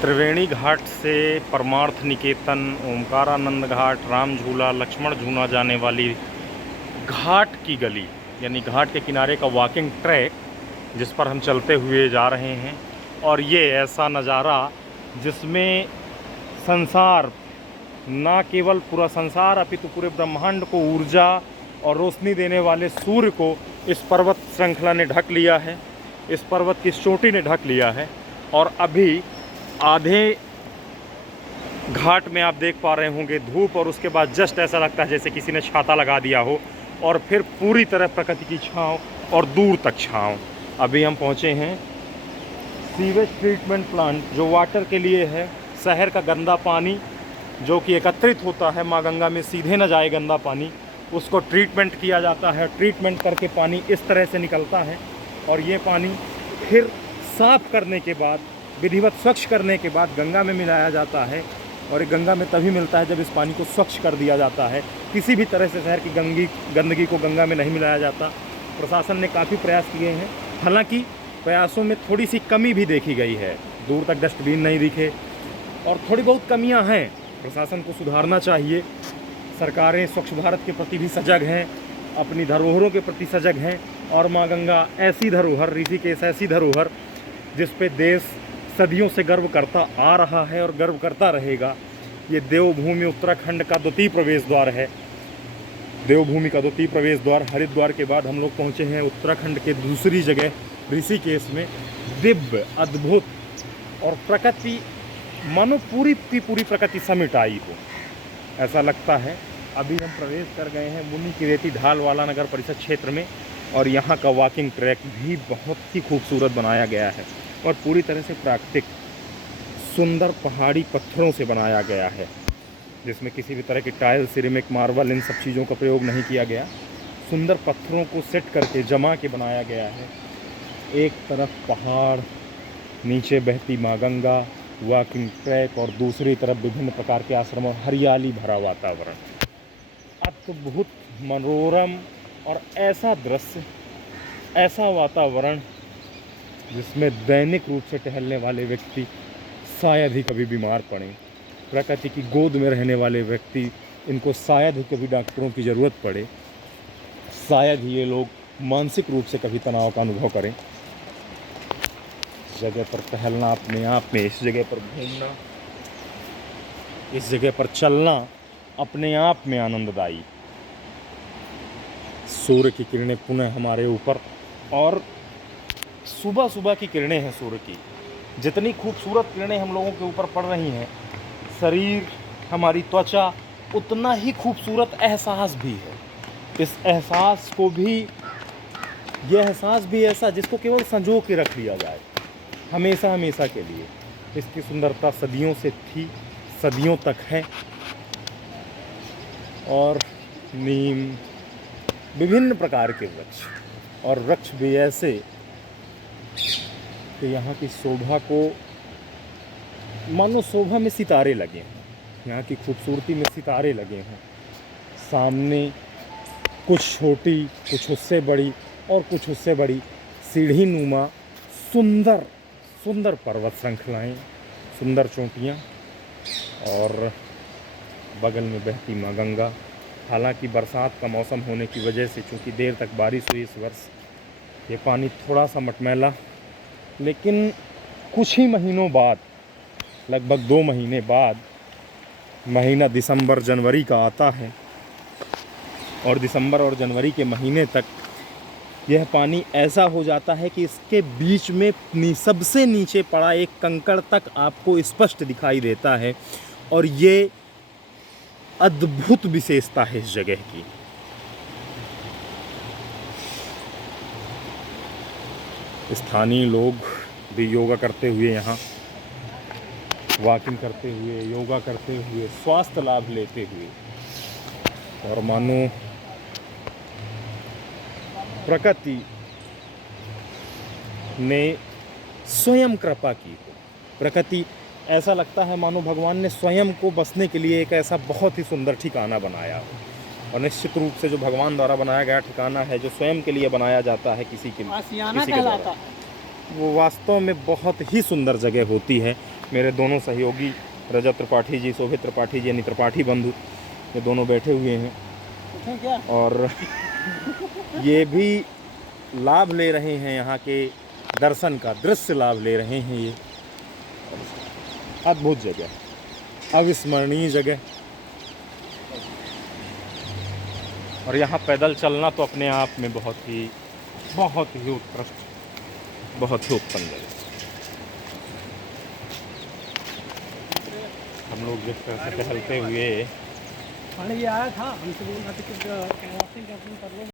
त्रिवेणी घाट से परमार्थ निकेतन, ओमकारानंद घाट, राम झूला, लक्ष्मण झूला जाने वाली घाट की गली यानी घाट के किनारे का वॉकिंग ट्रैक जिस पर हम चलते हुए जा रहे हैं। और ये ऐसा नज़ारा जिसमें संसार, ना केवल पूरा संसार अपितु पूरे ब्रह्मांड को ऊर्जा और रोशनी देने वाले सूर्य को इस पर्वत श्रृंखला ने ढक लिया है, इस पर्वत की चोटी ने ढक लिया है। और अभी आधे घाट में आप देख पा रहे होंगे धूप, और उसके बाद जस्ट ऐसा लगता है जैसे किसी ने छाता लगा दिया हो, और फिर पूरी तरह प्रकृति की छाँव और दूर तक छाँव। अभी हम पहुँचे हैं सीवेज ट्रीटमेंट प्लांट, जो वाटर के लिए है। शहर का गंदा पानी जो कि एकत्रित होता है माँ गंगा में, सीधे न जाए गंदा पानी, उसको ट्रीटमेंट किया जाता है। ट्रीटमेंट करके पानी इस तरह से निकलता है, और ये पानी फिर साफ़ करने के बाद, विधिवत स्वच्छ करने के बाद गंगा में मिलाया जाता है। और ये गंगा में तभी मिलता है जब इस पानी को स्वच्छ कर दिया जाता है। किसी भी तरह से शहर की गंदगी को गंगा में नहीं मिलाया जाता। प्रशासन ने काफ़ी प्रयास किए हैं, हालांकि प्रयासों में थोड़ी सी कमी भी देखी गई है। दूर तक डस्टबिन नहीं दिखे और थोड़ी बहुत कमियां हैं, प्रशासन को सुधारना चाहिए। सरकारें स्वच्छ भारत के प्रति भी सजग हैं, अपनी धरोहरों के प्रति सजग हैं। और माँ गंगा ऐसी धरोहर, ऋषिकेश ऐसी धरोहर जिस पे देश सदियों से गर्व करता आ रहा है और गर्व करता रहेगा। ये देवभूमि उत्तराखंड का द्वितीय प्रवेश द्वार है, देवभूमि का द्वितीय प्रवेश द्वार। हरिद्वार के बाद हम लोग पहुँचे हैं उत्तराखंड के दूसरी जगह ऋषिकेश में। दिव्य, अद्भुत और प्रकृति, मानो पूरी की पूरी प्रकृति समेट आई हो, ऐसा लगता है। अभी हम प्रवेश कर गए हैं मुनि की रेती ढाल वाला नगर परिषद क्षेत्र में, और यहाँ का वॉकिंग ट्रैक भी बहुत ही खूबसूरत बनाया गया है और पूरी तरह से प्राकृतिक सुंदर पहाड़ी पत्थरों से बनाया गया है, जिसमें किसी भी तरह की टाइल, सिरेमिक, मार्बल, इन सब चीज़ों का प्रयोग नहीं किया गया। सुंदर पत्थरों को सेट करके जमा के बनाया गया है। एक तरफ पहाड़, नीचे बहती माँ गंगा, वॉकिंग ट्रैक, और दूसरी तरफ विभिन्न प्रकार के आश्रम और हरियाली भरा वातावरण। अद्भुत, मनोरम और ऐसा दृश्य, ऐसा वातावरण जिसमें दैनिक रूप से टहलने वाले व्यक्ति शायद ही कभी बीमार पड़ें। प्रकृति की गोद में रहने वाले व्यक्ति, इनको शायद ही कभी डॉक्टरों की ज़रूरत पड़े। शायद ही ये लोग मानसिक रूप से कभी तनाव का अनुभव करें। इस जगह पर टहलना अपने आप में, इस जगह पर घूमना, इस जगह पर चलना अपने आप में आनंददायी। सूर्य की किरणें पुनः हमारे ऊपर, और सुबह सुबह की किरणें हैं सूर्य की। जितनी खूबसूरत किरणें हम लोगों के ऊपर पड़ रही हैं, शरीर, हमारी त्वचा, उतना ही खूबसूरत एहसास भी है। इस एहसास को भी, यह एहसास भी ऐसा जिसको केवल संजो के रख लिया जाए हमेशा हमेशा के लिए। इसकी सुंदरता सदियों से थी, सदियों तक है। और नीम, विभिन्न प्रकार के वृक्ष, और वृक्ष भी ऐसे कि यहाँ की शोभा को, मानो शोभा में सितारे लगे हैं, यहाँ की खूबसूरती में सितारे लगे हैं। सामने कुछ छोटी, कुछ उससे बड़ी और कुछ उससे बड़ी सीढ़ी नुमा सुंदर सुंदर पर्वत श्रृंखलाएँ, सुंदर चोटियाँ, और बगल में बहती माँ गंगा। हालांकि बरसात का मौसम होने की वजह से, चूँकि देर तक बारिश हुई इस वर्ष, ये पानी थोड़ा सा मटमैला, लेकिन कुछ ही महीनों बाद, लगभग 2 महीने बाद, महीना दिसंबर जनवरी का आता है, और दिसंबर और जनवरी के महीने तक यह पानी ऐसा हो जाता है कि इसके बीच में सबसे नीचे पड़ा एक कंकड़ तक आपको स्पष्ट दिखाई देता है। और ये अद्भुत विशेषता है इस जगह की। स्थानीय लोग भी योगा करते हुए, यहाँ वॉकिंग करते हुए, योगा करते हुए, स्वास्थ्य लाभ लेते हुए, और मानो प्रकृति ने स्वयं कृपा की हो। प्रकृति, ऐसा लगता है मानो भगवान ने स्वयं को बसने के लिए एक ऐसा बहुत ही सुंदर ठिकाना बनाया हो। और निश्चित रूप से जो भगवान द्वारा बनाया गया ठिकाना है, जो स्वयं के लिए बनाया जाता है किसी के द्वारा, वो वास्तव में बहुत ही सुंदर जगह होती है। मेरे दोनों सहयोगी रजत त्रिपाठी जी, शोभित त्रिपाठी जी यानी त्रिपाठी बंधु, ये दोनों बैठे हुए हैं और ये भी लाभ ले रहे हैं यहाँ के दर्शन का, दृश्य लाभ ले रहे हैं। ये अद्भुत जगह, अविस्मरणीय जगह। और यहाँ पैदल चलना तो अपने आप में बहुत ही उत्कृष्ट, बहुत ही उत्तम जगह। हम लोग जिस तरह से टहलते हुए आया था, हमसे बोल रहा था कि